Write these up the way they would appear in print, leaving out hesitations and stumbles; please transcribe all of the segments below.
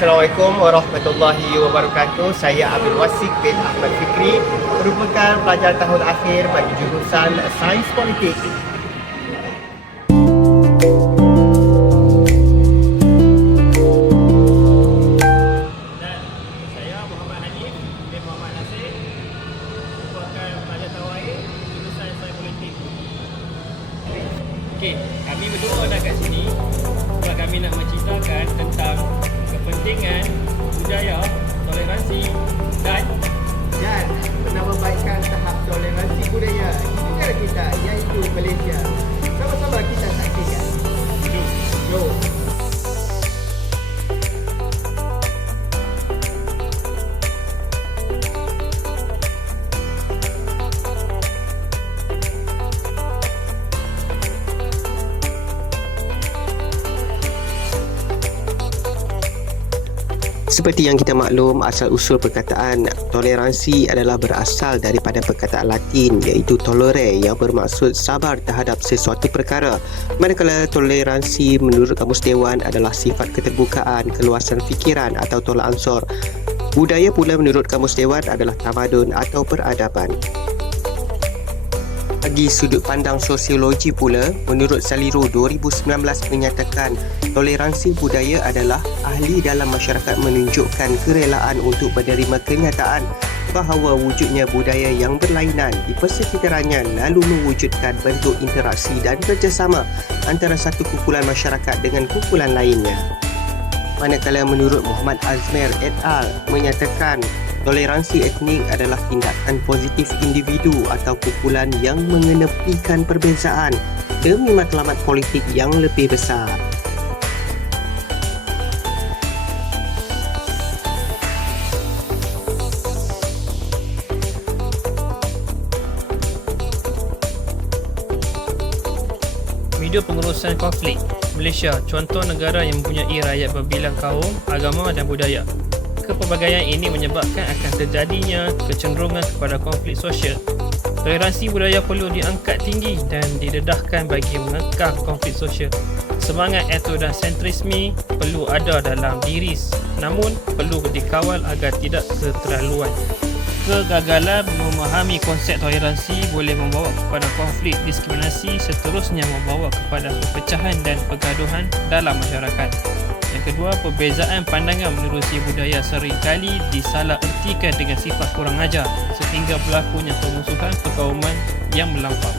Assalamualaikum warahmatullahi wabarakatuh. Saya Abdul Wasik bin Ahmad Fikri, merupakan pelajar tahun akhir bagi jurusan Sains Politik. Dan saya Muhammad Hanif bin Muhammad Nasir, merupakan pelajar tahun akhir jurusan Sains Politik. Okey, kami berdua dah kat sini sebab kami nak menceritakan tentang kepentingan budaya, toleransi dan menambahkan tahap toleransi budaya di negara kita, iaitu Malaysia. Sama-sama kita saksikan. Jom. Seperti yang kita maklum, asal-usul perkataan toleransi adalah berasal daripada perkataan Latin iaitu tolere yang bermaksud sabar terhadap sesuatu perkara. Manakala toleransi menurut Kamus Dewan adalah sifat keterbukaan, keluasan fikiran atau tolak ansur. Budaya pula menurut Kamus Dewan adalah tamadun atau peradaban. Bagi sudut pandang sosiologi pula, menurut Saliro 2019 menyatakan toleransi budaya adalah ahli dalam masyarakat menunjukkan kerelaan untuk menerima kenyataan bahawa wujudnya budaya yang berlainan di persekitarannya lalu mewujudkan bentuk interaksi dan kerjasama antara satu kumpulan masyarakat dengan kumpulan lainnya. Manakala menurut Muhammad Azmer et al. Menyatakan toleransi etnik adalah tindakan positif individu atau kumpulan yang mengenepikan perbezaan demi matlamat politik yang lebih besar. video pengurusan konflik Malaysia, contoh negara yang mempunyai rakyat berbilang kaum, agama dan budaya. Kepelbagaian ini menyebabkan akan terjadinya kecenderungan kepada konflik sosial. Toleransi budaya perlu diangkat tinggi dan didedahkan bagi mengekang konflik sosial. Semangat etnosentrisme perlu ada dalam diri, namun perlu dikawal agar tidak keterlaluan. Kegagalan memahami konsep toleransi boleh membawa kepada konflik, diskriminasi, seterusnya membawa kepada perpecahan dan pergaduhan dalam masyarakat. Yang kedua, perbezaan pandangan menerusi budaya seringkali disalahertikan dengan sifat kurang ajar sehingga berlakunya permusuhan perkauman yang melampau.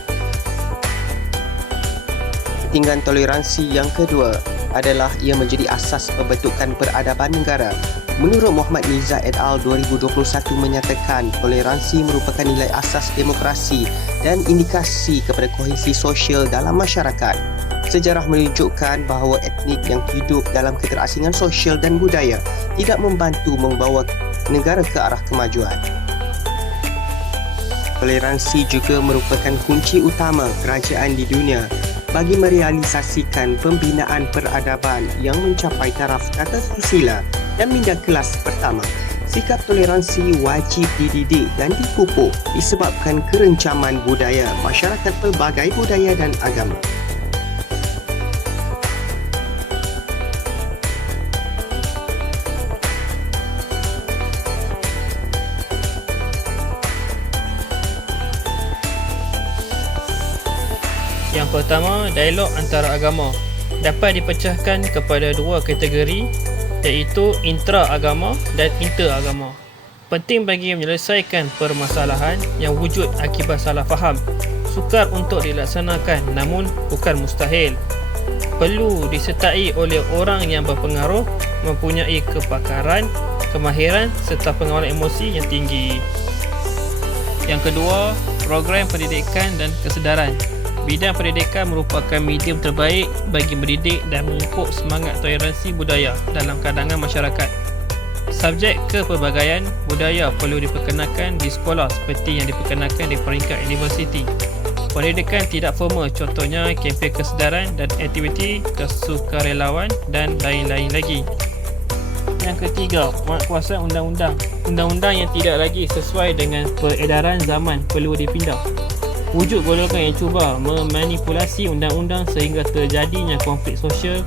Kepentingan toleransi yang kedua adalah ia menjadi asas pembentukan peradaban negara. Menurut Muhammad Niza et al. 2021 menyatakan toleransi merupakan nilai asas demokrasi dan indikasi kepada kohesi sosial dalam masyarakat. Sejarah menunjukkan bahawa etnik yang hidup dalam keterasingan sosial dan budaya tidak membantu membawa negara ke arah kemajuan. Toleransi juga merupakan kunci utama kerajaan di dunia bagi merealisasikan pembinaan peradaban yang mencapai taraf tata susila dan minda kelas pertama. Sikap toleransi wajib dididik dan dipupuk disebabkan kerencaman budaya masyarakat pelbagai budaya dan agama. Yang pertama, dialog antara agama dapat dipecahkan kepada dua kategori, iaitu intra-agama dan inter-agama. Penting bagi menyelesaikan permasalahan yang wujud akibat salah faham. Sukar untuk dilaksanakan namun bukan mustahil. Perlu disertai oleh orang yang berpengaruh, mempunyai kepakaran, kemahiran serta pengawalan emosi yang tinggi. Yang kedua, program pendidikan dan kesedaran. Bidang pendidikan merupakan medium terbaik bagi mendidik dan memupuk semangat toleransi budaya dalam kalangan masyarakat. Subjek kepelbagaian budaya perlu diperkenalkan di sekolah seperti yang diperkenalkan di peringkat universiti. Pendidikan tidak formal, contohnya kempen kesedaran dan aktiviti kesukarelawan dan lain-lain lagi. Yang ketiga, penguatkuasaan undang-undang. Undang-undang yang tidak lagi sesuai dengan peredaran zaman perlu dipindah. Wujud golongan yang cuba memanipulasi undang-undang sehingga terjadinya konflik sosial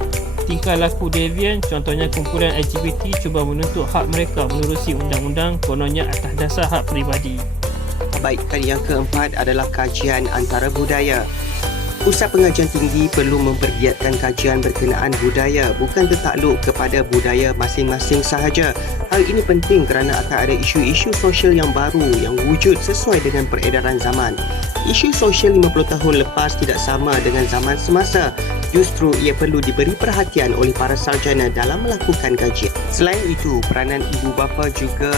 tingkah laku devian, contohnya kumpulan LGBT cuba menuntut hak mereka menerusi undang-undang kononnya atas dasar hak peribadi. Baik, yang keempat adalah kajian antara budaya. Pusat Pengajian Tinggi perlu mempergiatkan kajian berkenaan budaya, bukan tertakluk kepada budaya masing-masing sahaja. Hal ini penting kerana akan ada isu-isu sosial yang baru yang wujud sesuai dengan peredaran zaman. Isu sosial 50 tahun lepas tidak sama dengan zaman semasa. Justru ia perlu diberi perhatian oleh para sarjana dalam melakukan kajian. Selain itu, peranan ibu bapa juga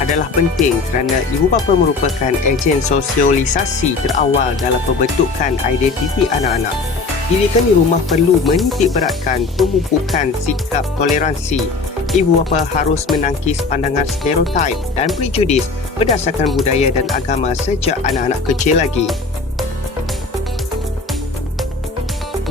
adalah penting kerana ibu bapa merupakan ejen sosialisasi terawal dalam pembentukan identiti anak-anak. Didikan di rumah perlu menitik beratkan pemupukan sikap toleransi. Ibu bapa harus menangkis pandangan stereotip dan prejudis berdasarkan budaya dan agama sejak anak-anak kecil lagi.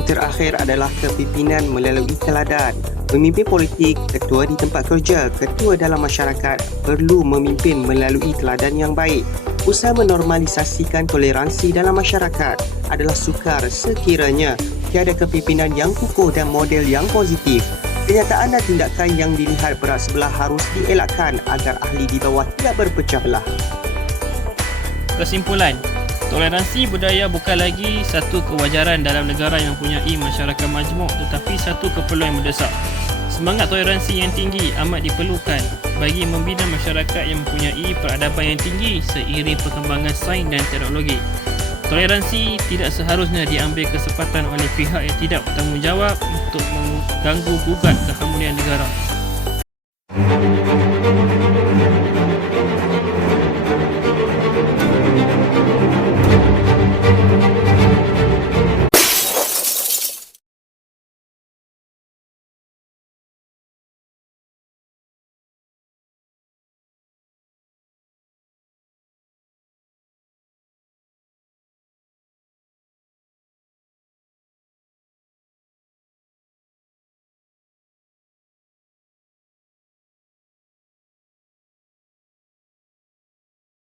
Terakhir adalah kepimpinan melalui teladan. Pemimpin politik, ketua di tempat kerja, ketua dalam masyarakat perlu memimpin melalui teladan yang baik. Usaha menormalisasikan toleransi dalam masyarakat adalah sukar sekiranya tiada kepimpinan yang kukuh dan model yang positif. Kenyataan dan tindakan yang dilihat berat sebelah harus dielakkan agar ahli di bawah tidak berpecah belah. Kesimpulan, toleransi budaya bukan lagi satu kewajaran dalam negara yang mempunyai masyarakat majmuk, tetapi satu keperluan yang mendesak. Semangat toleransi yang tinggi amat diperlukan bagi membina masyarakat yang mempunyai peradaban yang tinggi seiring perkembangan sains dan teknologi. Toleransi tidak seharusnya diambil kesempatan oleh pihak yang tidak bertanggungjawab untuk mengganggu gugat keharmonian negara.